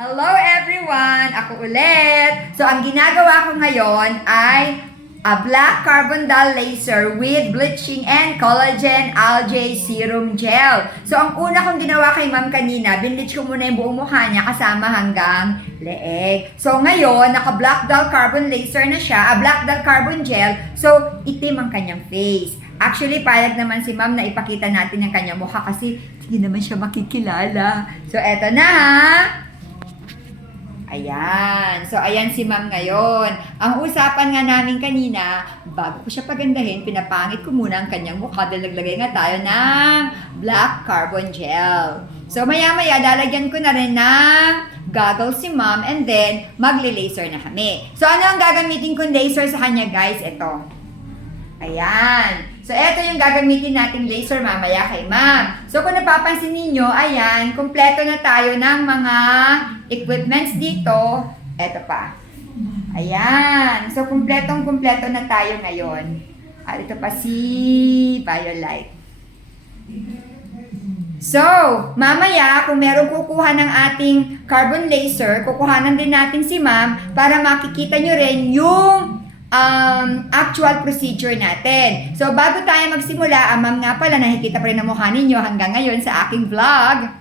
Hello everyone! Ako ulit! So, ang ginagawa ko ngayon ay a black carbon dull laser with bleaching and collagen algae serum gel. So, ang una kong ginawa kay ma'am kanina, binleach ko muna yung buong mukha niya kasama hanggang leeg. So, ngayon, naka-black dull carbon laser na siya, black dull carbon gel. So, itim ang kanyang face. Actually, payag naman si ma'am na ipakita natin ang kanyang mukha kasi hindi naman siya makikilala. So, eto na ha! Ayan. So, ayan si ma'am ngayon. Ang usapan nga namin kanina, bago ko siya pagandahin, pinapangit ko muna ang kanyang mukha dahil naglagay nga tayo ng black carbon gel. So, maya-maya, lalagyan ko na rin ng goggles si ma'am and then magle-laser na kami. So, ano ang gagamitin kong laser sa kanya, guys? Ito. Ayan. So, ito yung gagamitin nating laser mamaya kay ma'am. So, kung napapansin ninyo, ayan, kumpleto na tayo ng mga equipments dito. Ito pa. Ayan. So, kumpletong-kumpleto na tayo ngayon. At ito pa si Violet. So, mamaya, kung meron kukuha ng ating carbon laser, kukuhanan din natin si ma'am para makikita nyo rin yung actual procedure natin. So, bago tayo magsimula, ma'am nga pala, nakikita pa rin ang mukha ninyo hanggang ngayon sa aking vlog.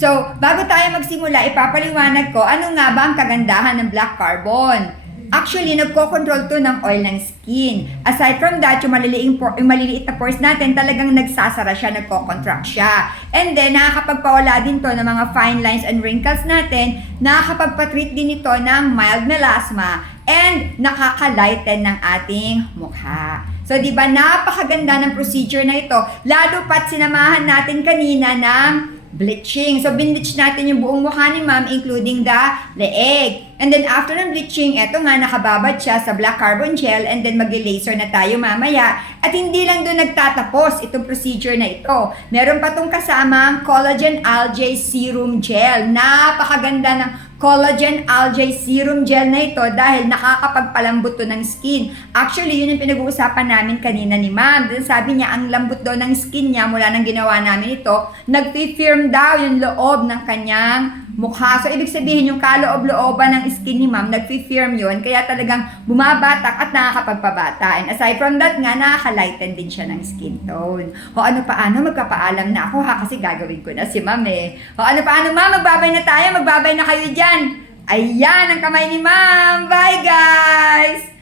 So, bago tayo magsimula, ipapaliwanag ko ano nga ba ang kagandahan ng black carbon. Actually, nagko-control to ng oil ng skin. Aside from that, yung maliliit na pores natin, talagang nagsasara siya, nagko-contract siya. And then, nakakapagpawala din to ng mga fine lines and wrinkles natin, nakakapagpatreat din ito ng mild melasma, and nakaka-lighten ng ating mukha. So, di ba, napakaganda ng procedure na ito, lalo pat sinamahan natin kanina ng bleaching. So, binleach natin yung buong mukha ni ma'am, including the leeg. And then, after ng bleaching, eto nga, nakababad siya sa black carbon gel and then mag-laser na tayo mamaya. At hindi lang doon nagtatapos itong procedure na ito. Meron pa itong kasamang collagen algae serum gel. Napakaganda ng collagen algae serum gel na ito dahil nakakapagpalambot to ng skin. Actually, yun yung pinag-uusapan namin kanina ni ma'am. Sabi niya, ang lambot daw ng skin niya mula nang ginawa namin ito, nag-firm daw yung loob ng kanyang mukha. So, ibig sabihin, yung kaloob-looban ng skin ni ma'am, nag-firm yun. Kaya talagang bumabatak at nakakapagpabata. And aside from that nga, nakaka-lighten din siya ng skin tone. O ano paano, magpapaalam na ako ha, kasi gagawin ko na si ma'am eh. O ano paano ma'am, magbabay na tayo, magbabay na kayo dyan. Ayan ang kamay ni ma'am. Bye guys!